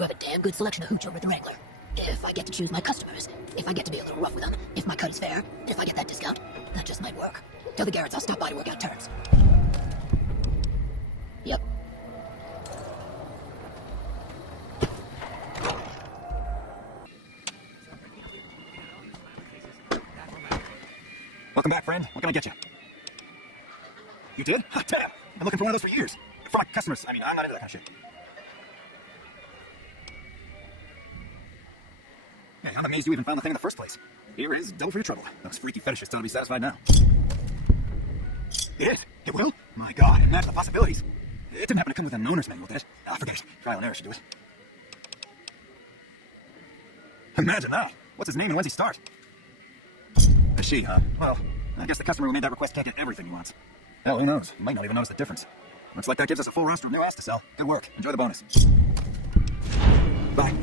do have a damn good selection of hooch over at the Wrangler. If I get to choose my customers, if I get to be a little rough with them, if my cut is fair, if I get that discount, that just might work. Tell the Garretts I'll stop by to work out terms. Yep. Welcome back, friend. What can I get you? You did? Hot damn! I'm looking for one of those for years. For like customers. I mean, I'm not into that kind of shit. Yeah, I'm amazed you even found the thing in the first place. Here is double for your trouble. Those freaky fetishists ought to be satisfied now. It is? It will? My god, imagine the possibilities. It didn't happen to come with an owner's manual, did it? Ah, forget it. Trial and error should do it. Imagine that. What's his name and when's he start? A she, huh? Well, I guess the customer who made that request can't get everything he wants. Hell, who knows? Might not even notice the difference. Looks like that gives us a full roster of new ass to sell. Good work. Enjoy the bonus. Bye.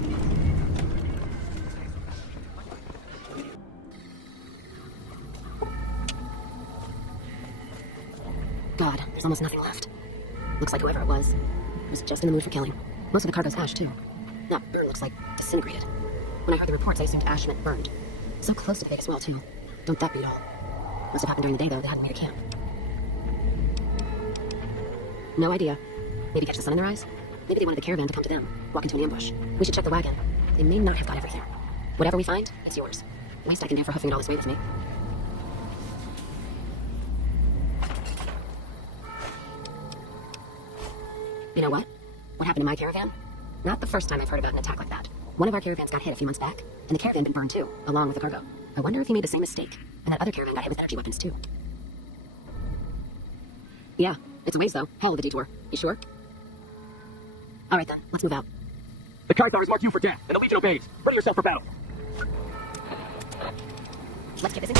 God, there's almost nothing left. Looks like whoever it was just in the mood for killing. Most of the cargo's ash, too. That burn looks like disintegrated. When I heard the reports, I assumed ash meant burned. So close to the biggest well, too. Don't that beat all? Must have happened during the day, though. They hadn't made a camp. No idea. Maybe catch the sun in their eyes? Maybe they wanted the caravan to come to them, walk into an ambush. We should check the wagon. They may not have got everything. Whatever we find, it's yours. Least I can do for huffing it all this way with me. You know what? What happened to my caravan? Not the first time I've heard about an attack like that. One of our caravans got hit a few months back, and the caravan been burned too, along with the cargo. I wonder if he made the same mistake, and that other caravan got hit with energy weapons too. Yeah, it's a ways though. Hell of a detour. You sure? Alright then, let's move out. The Caithar has marked you for death, and the Legion obeys. Ready yourself for battle. Let's get this in.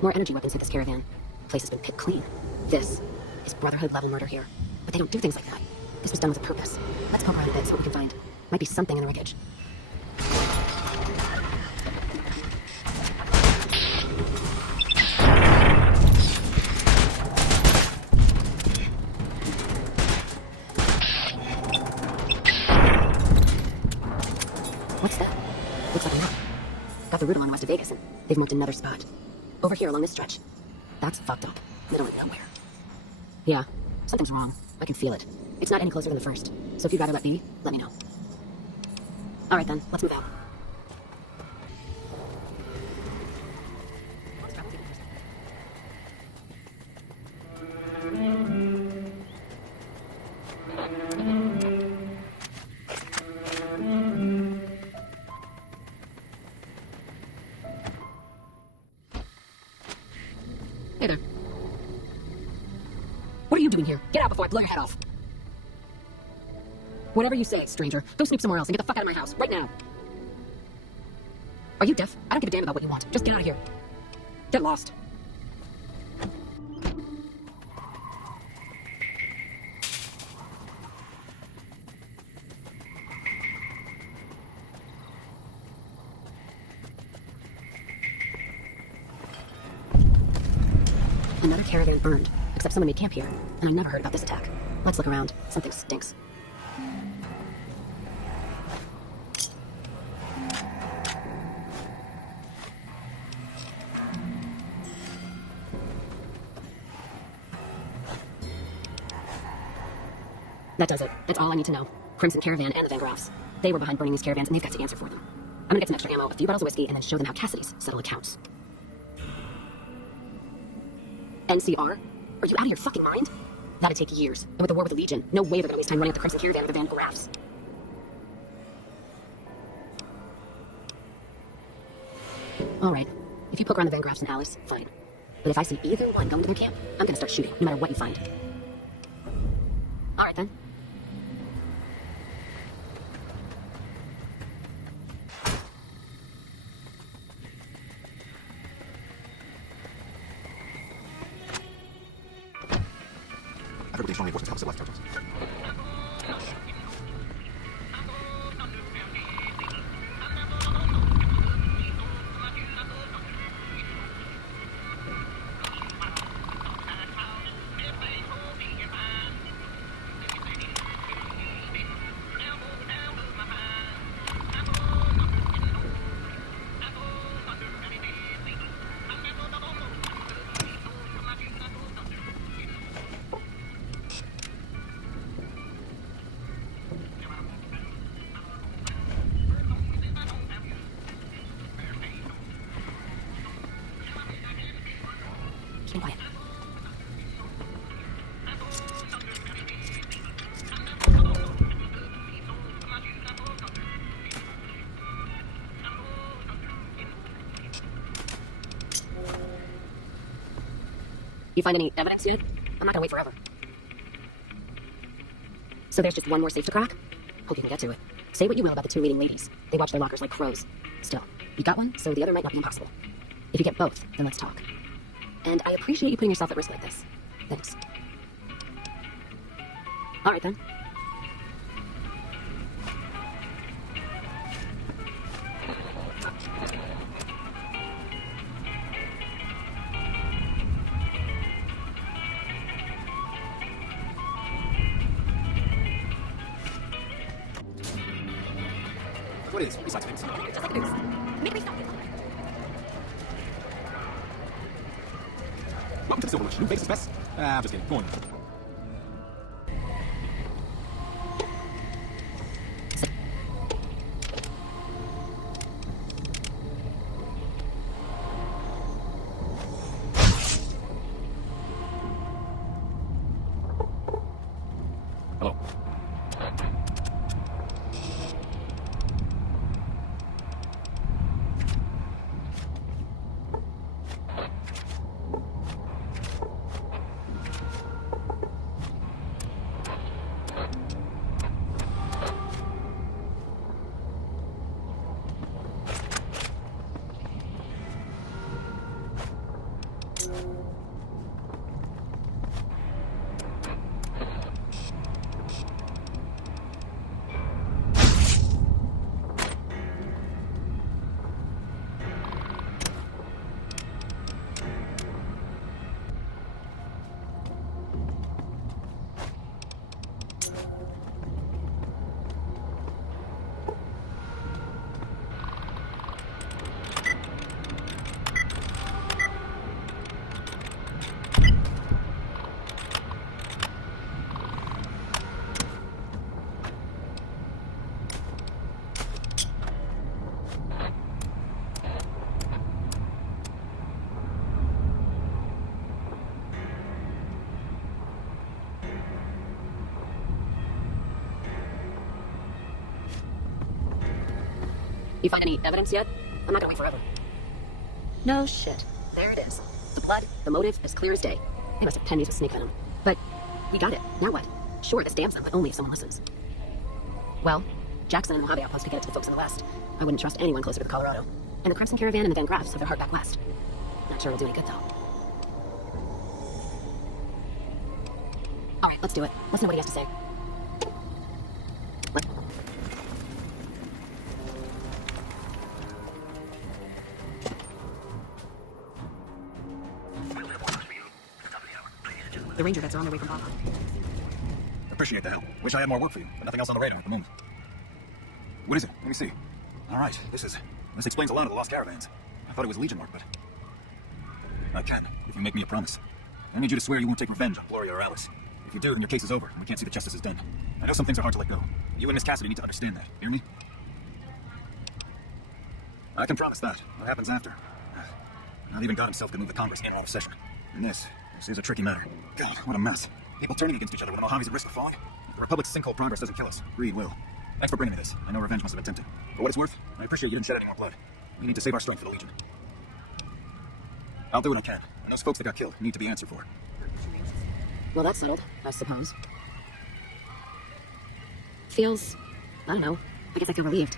More energy weapons hit this caravan. The place has been picked clean. This is Brotherhood-level murder here. But they don't do things like that. This was done with a purpose. Let's poke around a bit, see what we can find. Might be something in the wreckage. What's that? Looks like a map. Got the route along west of Vegas, and they've moved another spot. Over here along this stretch. That's fucked up. Middle of nowhere. Yeah, something's wrong. I can feel it. It's not any closer than the first. So if you'd rather let be, let me know. Alright then, let's move out. Hey there. What are you doing here? Get out before I blow your head off. Whatever you say, stranger. Go snoop somewhere else and get the fuck out of my house, right now. Are you deaf? I don't give a damn about what you want. Just get out of here. Get lost. Another caravan burned. Except someone made camp here, and I never heard about this attack. Let's look around. Something stinks. That does it. That's all I need to know. Crimson Caravan and the Van Graffs. They were behind burning these caravans, and they've got to answer for them. I'm gonna get some extra ammo, a few bottles of whiskey, and then show them how Cassidy's settle accounts. NCR? Are you out of your fucking mind? That'd take years. And with the war with the Legion, no way they're gonna waste time running up the Crimson Caravan or the Van Graffs. Alright. If you poke around the Van Graffs and Alice, fine. But if I see either one going to their camp, I'm gonna start shooting, no matter what you find. Alright then. Everybody strong reinforcements opposite left territories. Keep quiet. You find any evidence yet? I'm not gonna wait forever. So there's just one more safe to crack? Hope you can get to it. Say what you will about the two leading ladies. They watch their lockers like crows. Still, you got one, so the other might not be impossible. If you get both, then let's talk. And I appreciate you putting yourself at risk like this. Thanks. Alright then. What is, besides things? Welcome to the Silver Witch. New Vegas is best. I'm just kidding. Go on. Hello. You find any evidence yet? I'm not gonna wait forever. No shit. There it is. The blood, the motive, as clear as day. They must have penned these with snake venom. But we got it. Now what? Sure, this damns them, but only if someone listens. Well, Jackson and the Mojave outpost to get it to the folks in the west. I wouldn't trust anyone closer to the Colorado. And the Crimson Caravan and the Van Graffs have their heart back west. Not sure it'll do any good, though. Alright, let's do it. Let's know what he has to say. We'll have orders for you. At the top of the hour, ladies and gentlemen. The Ranger vets are on their way from Baba. Appreciate the help. Wish I had more work for you, but nothing else on the radar at the moment. What is it? Let me see. All right, this explains a lot of the lost caravans. I thought it was Legion work, but I can, if you make me a promise. I need you to swear you won't take revenge on Gloria or Alice. If you do, then your case is over, and we can't see that justice is done. I know some things are hard to let go. You and Miss Cassidy need to understand that. Hear me? I can promise that. What happens after? Not even God himself can move the Congress in or out of session. And this is a tricky matter. God, what a mess. People turning against each other with Mojave's at risk of falling. If the Republic's sinkhole progress doesn't kill us, greed will. Thanks for bringing me this. I know revenge must have been tempting. For what it's worth, I appreciate you didn't shed any more blood. We need to save our strength for the Legion. I'll do what I can. And those folks that got killed need to be answered for. Well, that's settled, I suppose. Feels... I don't know. I guess I feel relieved.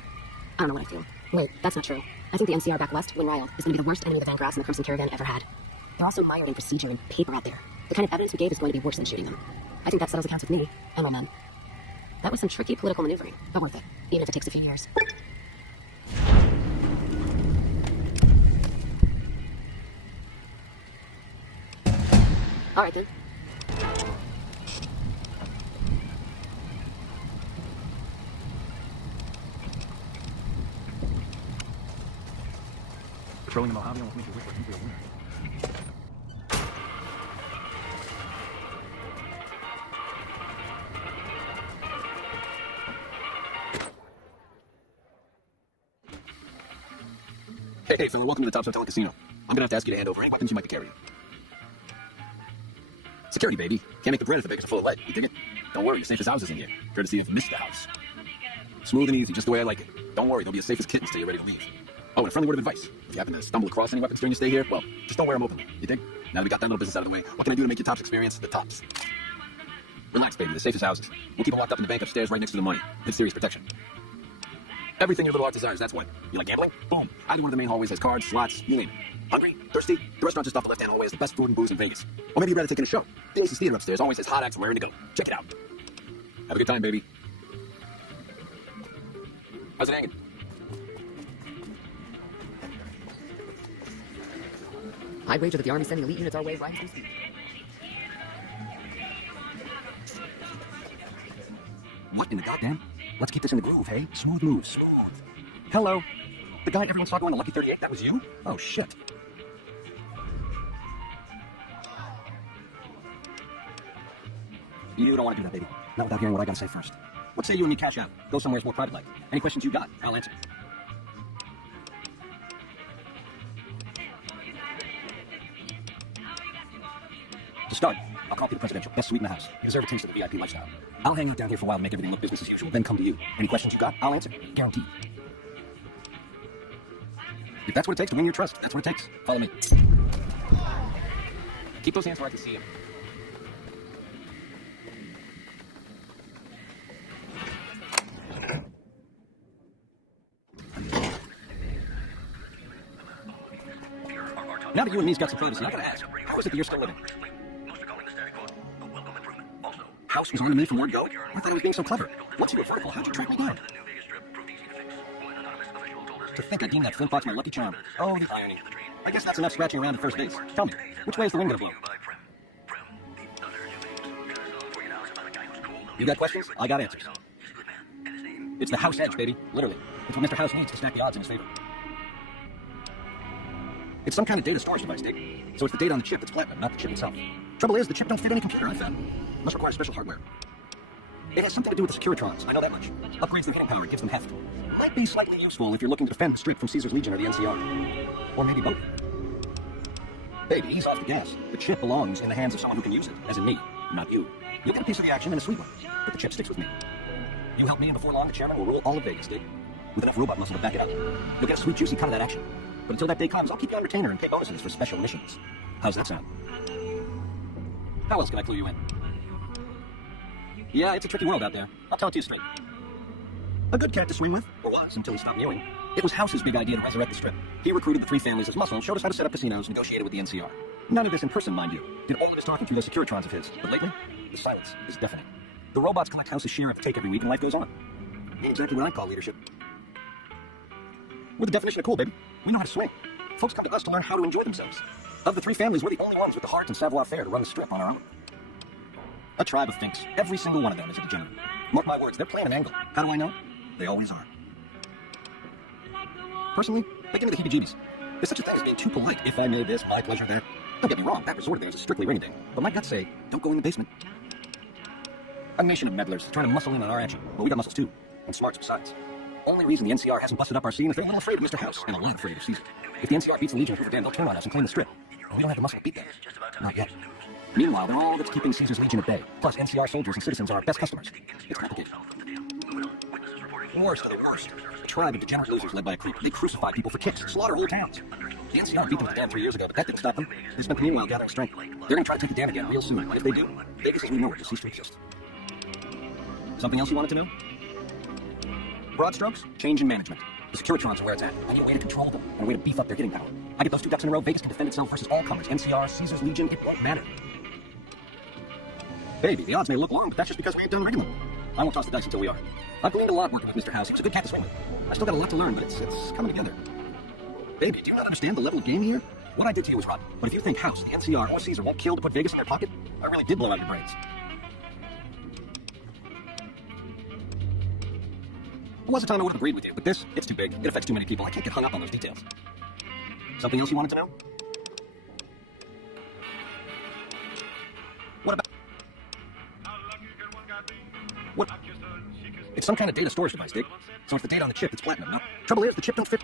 I don't know what I feel. Wait, that's not true. I think the NCR back west, Win Ryle, is going to be the worst enemy the Van Grass and the Crimson Caravan ever had. They're also mired in procedure and paper out there. The kind of evidence we gave is going to be worse than shooting them. I think that settles accounts with me and my men. That was some tricky political maneuvering, but worth it, even if it takes a few years. All right, then. Patrolling the Mojave almost makes you wish for a nuclear winter. Hey, fella, welcome to the Tops Hotel and Casino. I'm gonna have to ask you to hand over any weapons you might be carrying. Security, baby. Can't make the bread if the bakers are full of lead. You dig it? Don't worry, you're safe as houses in here. Courtesy of Mr. House. Smooth and easy, just the way I like it. Don't worry, they'll be as safe as kittens till you're ready to leave. Oh, and a friendly word of advice. If you happen to stumble across any weapons during your stay here, well, just don't wear them openly. You dig? Now that we got that little business out of the way, what can I do to make your Tops experience the tops? Relax, baby. The safest houses. We'll keep them locked up in the bank upstairs right next to the money. It's serious protection. Everything your little heart desires, that's what. You like gambling? Boom. Either one of the main hallways has cards, slots, you name it. Hungry? Thirsty? The restaurant just off the left-hand hallway is the best food and booze in Vegas. Or maybe you'd rather take in a show. The Aces Theater upstairs always has hot acts raring to go. Check it out. Have a good time, baby. How's it hanging? I'd wager that the Army's sending elite units our way right as we speak. What in the goddamn? Let's keep this in the groove, hey? Smooth moves, smooth. Hello. The guy everyone saw going to Lucky 38, that was you? Oh, shit. You don't want to do that, baby. Not without hearing what I gotta say first. What say you and me cash out? Go somewhere more private like. Any questions you got, I'll answer. To start, I'll call you the presidential. Best suite in the house. You deserve a taste of the VIP lifestyle. I'll hang out down here for a while and make everything look business as usual, then come to you. Any questions you got, I'll answer. Guaranteed. If that's what it takes to win your trust, that's what it takes. Follow me. Keep those hands where I can see them. Now that you and me's got some privacy, I gotta ask, how is it that you're still living? House was on me from word go? I thought I was being so clever. What's your vertical? How'd you track me down? To think I deemed that flint box my lucky charm. Oh, the irony. I guess that's enough scratching around at first base. Tell me, which way is the wind gonna blow? You got questions? I got answers. It's the house edge, baby. Literally. It's what Mr. House needs to stack the odds in his favor. It's some kind of data storage device, Dick. So it's the data on the chip that's platinum, not the chip itself. Trouble is, the chip don't fit any computer, I found. Must require special hardware. It has something to do with the Securitrons, I know that much. Upgrades the hitting power, it gives them heft. Might be slightly useful if you're looking to defend the strip from Caesar's Legion or the NCR. Or maybe both. Baby, ease off the gas. The chip belongs in the hands of someone who can use it, as in me, not you. You'll get a piece of the action and a sweet one, but the chip sticks with me. You help me, and before long, the chairman will rule all of Vegas, Dick. With enough robot muscle to back it up. You'll get a sweet, juicy cut of that action. But until that day comes, I'll keep you on retainer and pay bonuses for special missions. How's that sound? How else can I clue you in? Yeah, it's a tricky world out there. I'll tell it to you straight. A good cat to swing with, or was, until he stopped mewing. It was House's big idea to resurrect the strip. He recruited the three families as muscle and showed us how to set up casinos, negotiated with the NCR. None of this in person, mind you. Did all of his talking through those Securitrons of his. But lately, the silence is deafening. The robots collect House's share of the take every week, and life goes on. Exactly what I call leadership. We're the definition of cool, baby. We know how to swing. Folks come to us to learn how to enjoy themselves. Of the three families, we're the only ones with the heart and savoir-faire to run the strip on our own. A tribe of finks. Every single one of them is a degenerate. Mark my words, they're playing an angle. How do I know? They always are. Personally, they give me the heebie-jeebies. There's such a thing as being too polite. If I may, this, my pleasure there. Don't get me wrong, that resort of theirs is strictly ring-a-ding. But my guts say, don't go in the basement. A nation of meddlers trying to muscle in on our action. But we got muscles too. And smarts besides. Only reason the NCR hasn't busted up our scene is they're a little afraid of Mr. House, and a lot afraid of Caesar. If the NCR beats the Legion of Hoover Dam, they'll turn on us and claim the strip. And we don't have the muscle to beat them. Not yet. Meanwhile, they're all that's keeping Caesar's Legion at bay. Plus, NCR soldiers and citizens are our best customers. It's complicated. Worst of the worst. A tribe of degenerate losers led by a creep. They crucify people for kicks, slaughter whole towns. The NCR beat them with the dam 3 years ago, but that didn't stop them. They spent the meanwhile gathering strength. They're going to try to take the dam again real soon, and if they do, Vegas as we know it will cease to exist. Something else you wanted to know? Broad strokes, change in management. The Securitrons are where it's at. I need a way to control them, and a way to beef up their hitting power. I get those 2 ducks in a row, Vegas can defend itself versus all comers. NCR, Caesar's Legion, it won't matter. Baby, the odds may look long, but that's just because we ain't done regular. I won't toss the dice until we are. I've gleaned a lot working with Mr. House. He's a good cat to swim with. I still got a lot to learn, but it's coming together. Baby, do you not understand the level of game here? What I did to you was rotten. But if you think House, the NCR, or Caesar won't kill to put Vegas in their pocket, I really did blow out your brains. There was a time I would have agreed with you, but this, it's too big. It affects too many people. I can't get hung up on those details. Something else you wanted to know? What about... What? It's some kind of data storage device, Dick. So it's the data on the chip that's platinum. No, trouble is, the chip don't fit...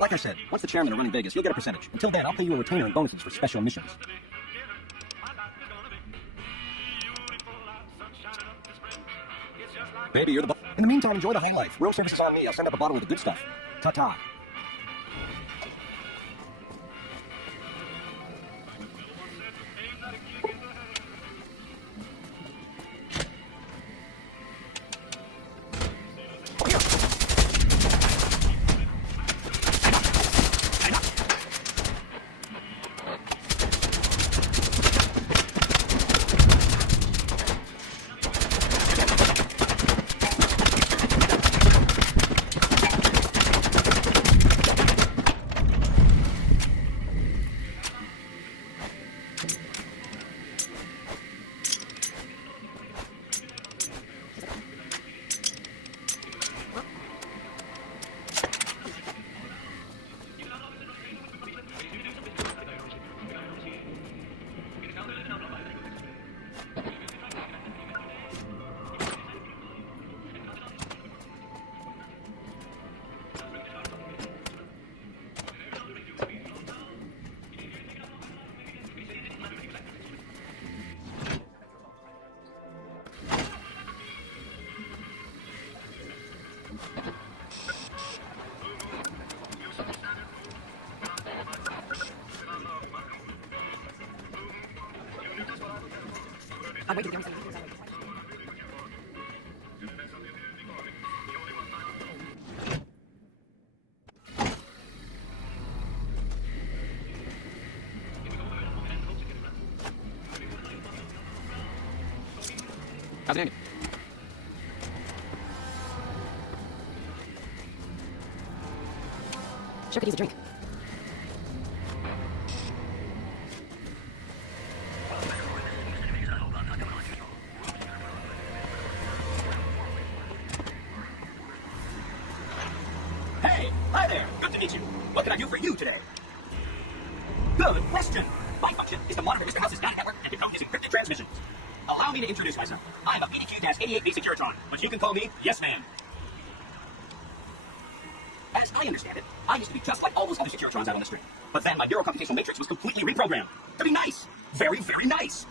Like I said, once the chairman of running Vegas, he'll get a percentage. Until then, I'll pay you a retainer and bonuses for special missions. Baby, you're the In the meantime, enjoy the high life. Room service is on me. I'll send up a bottle of the good stuff. Ta-ta. I'm waiting here. How's it ending? Sure could use a drink. Hey, hi there. Good to meet you. What can I do for you today? Good question. My function is to monitor Mr. House's data network and decode his encrypted transmissions. Allow me to introduce myself. I'm a PDQ-88B Securitron, but you can call me Yes Man. As I understand it, I used to be just like all those other Securitrons out on the street. But then my neurocomputational matrix was completely reprogrammed to be nice. Very, very nice.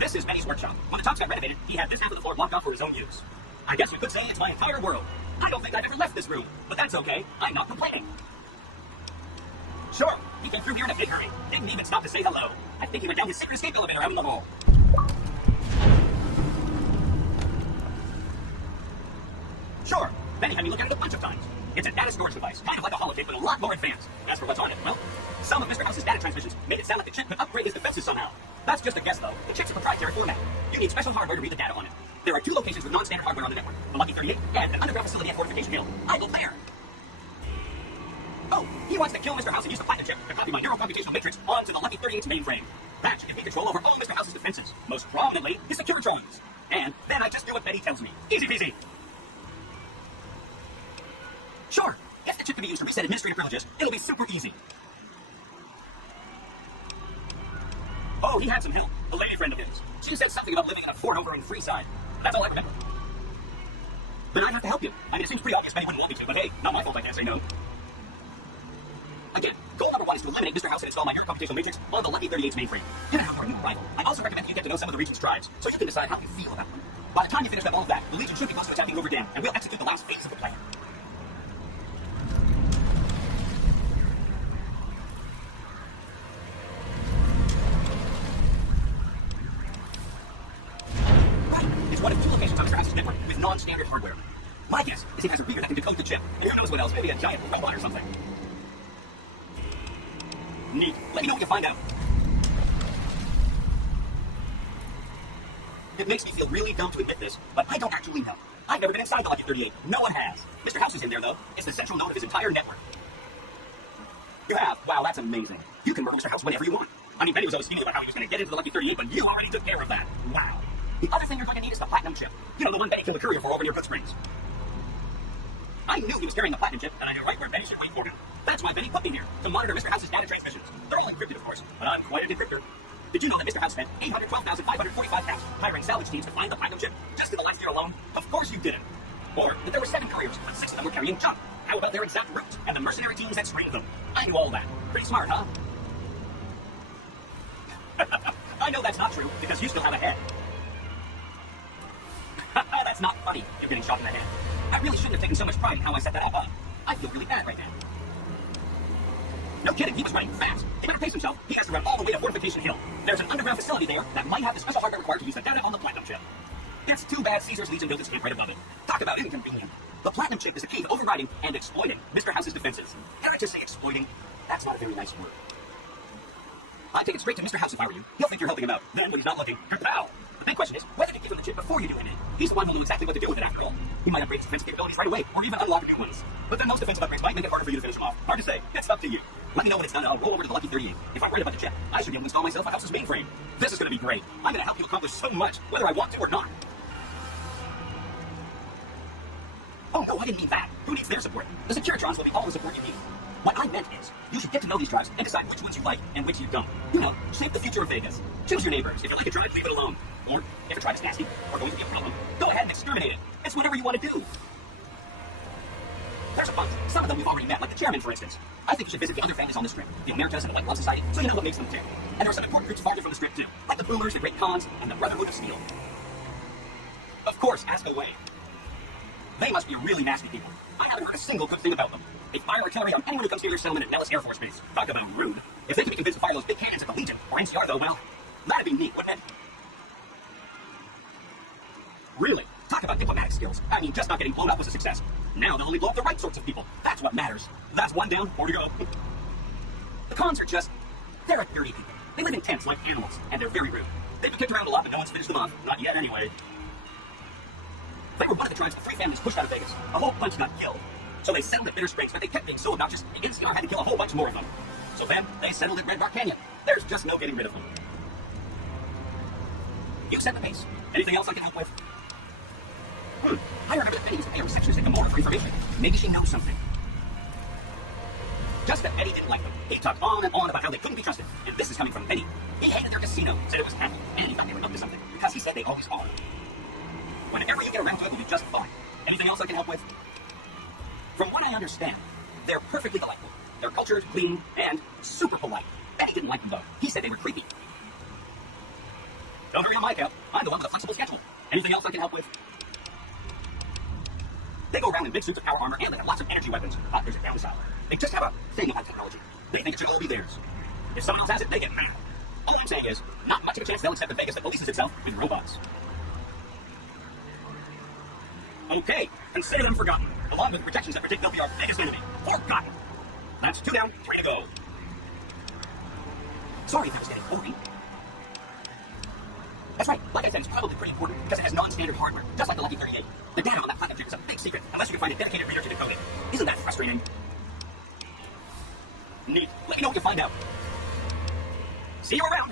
This is Benny's workshop. When the tops got renovated, he had this half of the floor blocked off for his own use. I guess we could say it's my entire world. I don't think I've ever left this room, but that's okay. I'm not complaining. Sure, he came through here in a big hurry. Didn't even stop to say hello. I think he went down his secret escape elevator out in the hall. Sure, Benny had me look at it a bunch of times. It's a data storage device, kind of like a holotape, but a lot more advanced. As for what's on it, well, some of Mr. House's data transmissions made it sound like the chip could upgrade his defenses somehow. That's just a guess, though. The chip's a proprietary format. You need special hardware to read the data on it. There are 2 locations with non-standard hardware on the network. The lucky 38 and an underground facility at Fortification Hill. I go there. Oh, he wants to kill Mr. House and use the platinum chip to copy my neurocomputational matrix onto the Lucky 38's mainframe. That should give me control over all Mr. House's defenses, most prominently his Securitrons. And then I just do what Betty tells me. Easy peasy. Sure, if the chip can be used to reset administrative privileges, it'll be super easy. Oh, he had some help. A lady friend of his. She said something about living in a fort over in Freeside. That's all I remember. But I'd have to help you. I mean, it seems pretty obvious Betty wouldn't want me to, but hey, not my fault I can't say no. Again, goal number 1 is to eliminate Mr. House and install my neurocomputational matrix on the Lucky 38's mainframe. And have a new arrival. I also recommend that you get to know some of the region's tribes, so you can decide how you feel about them. By the time you finish up all of that, the Legion should be close to attacking Hoover Dam, and we'll execute the last phase of the plan. Right, it's one of 2 locations on Mr. House's network with non-standard hardware. My guess is he has a reader that can decode the chip, and who knows what else, maybe a giant robot or something. Neat. Let me know what you find out. It makes me feel really dumb to admit this, but I don't actually know. I've never been inside the Lucky 38. No one has. Mr. House is in there, though. It's the central node of his entire network. You have? Wow, that's amazing. You can murder Mr. House whenever you want. I mean, Benny was always scheming about how he was going to get into the Lucky 38, but you already took care of that. Wow. The other thing you're going to need is the platinum chip. You know, the one Benny killed the courier for over near Good Springs. I knew he was carrying the platinum chip, and I knew right where Benny should wait for him. That's why Benny put me here, to monitor Mr. House's data transmissions. They're all encrypted, of course, but I'm quite a decryptor. Did you know that Mr. House spent 812,545 pounds hiring salvage teams to find the platinum chip just in the last year alone? Of course you didn't. Or that there were 7 couriers, but 6 of them were carrying junk. How about their exact routes and the mercenary teams that screened them? I knew all that. Pretty smart, huh? I know that's not true, because you still have a head. That's not funny, you're getting shot in the head. I really shouldn't have taken so much pride in how I set that all up. I feel really bad right now. No kidding, he was running fast. He better pace himself. He has to run all the way to Fortification Hill. There's an underground facility there that might have the special hardware required to use the data on the platinum chip. It's too bad Caesar's Legion built its camp right above it. Talk about inconvenient. The platinum chip is the key to overriding and exploiting Mr. House's defenses. Can I just say exploiting? That's not a very nice word. I'd take it straight to Mr. House if I were you. He'll think you're helping him out. Then, when he's not looking, kapow! The big question is whether to give him the chip before you do anything. He's the one who'll know exactly what to do with it after all. He might upgrade his defense capabilities right away, or even unlock new ones. But then most defensive upgrades might make it harder for you to finish them off. Hard to say. It's up to you. Let me know when it's done and I'll roll over to the Lucky 38. If I'm worried about the chip, I should be able to install myself a House's mainframe. This is going to be great. I'm going to help you accomplish so much, whether I want to or not. Oh no, I didn't mean that. Who needs their support? The Securitrons will be all the support you need. What I meant is, you should get to know these tribes and decide which ones you like and which you don't. You know, shape the future of Vegas. Choose your neighbors. If you like a tribe, leave it alone. Or, if a tribe is nasty or going to be a problem, go ahead and exterminate it. It's whatever you want to do. There's a bunch. Some of them we've already met, like the chairman, for instance. I think you should visit the other families on the strip, the Emeritus and the White Glove Society, so you know what makes them tick. And there are some important groups farther from the strip, too, like the Boomers, the Great Khans, and the Brotherhood of Steel. Of course, ask away. They must be really nasty people. I haven't heard a single good thing about them. They fire artillery on anyone who comes near your settlement at Nellis Air Force Base. Talk about rude. If they could be convinced to fire those big cannons at the Legion or NCR, though, well, that'd be neat, wouldn't it? Really? Talk about diplomatic skills. I mean, just not getting blown up was a success. Now they'll only blow up the right sorts of people. That's what matters. That's one down, 4 to go. The cons are just... they're a dirty people. They live in tents like animals, and they're very rude. They've been kicked around a lot, but no one's finished them off. Not yet, anyway. They were one of the tribes of 3 families pushed out of Vegas. A whole bunch got killed. So they settled at Bitter Springs, but they kept being so obnoxious, the NCR had to kill a whole bunch more of them. So then, they settled at Red Rock Canyon. There's just no getting rid of them. You set the pace. Anything else I can help with? I remember that Betty used to pay her sections at Gamora for information. Maybe she knows something. Just that Betty didn't like them. He talked on and on about how they couldn't be trusted. And this is coming from Betty. He hated their casino, said it was cattle, and he thought they were up to something, because he said they always are. Whenever you get around to it, we'll be just fine. Anything else I can help with? From what I understand, they're perfectly delightful. They're cultured, clean, and super polite. Betty didn't like them, though. He said they were creepy. Don't hurry on my account. I'm the one with a flexible schedule. Anything else I can help with? They go around in big suits of power armor and they have lots of energy weapons. But there's a downside. They just have a thing about technology. They think it should all be theirs. If someone else has it, they get mad. All I'm saying is, not much of a chance they'll accept a Vegas that polices itself with robots. Okay, consider them forgotten, along with projections that predict they'll be our biggest enemy. Forgotten. That's 2 down, 3 to go. Sorry if it was getting boring. That's right, like I said, it's probably pretty important because it has non-standard hardware, just like the Lucky 38. The data on that platinum chip is a big secret, unless you can find a dedicated reader to decode it. Isn't that frustrating? Neat. Let me know what you find out. See you around!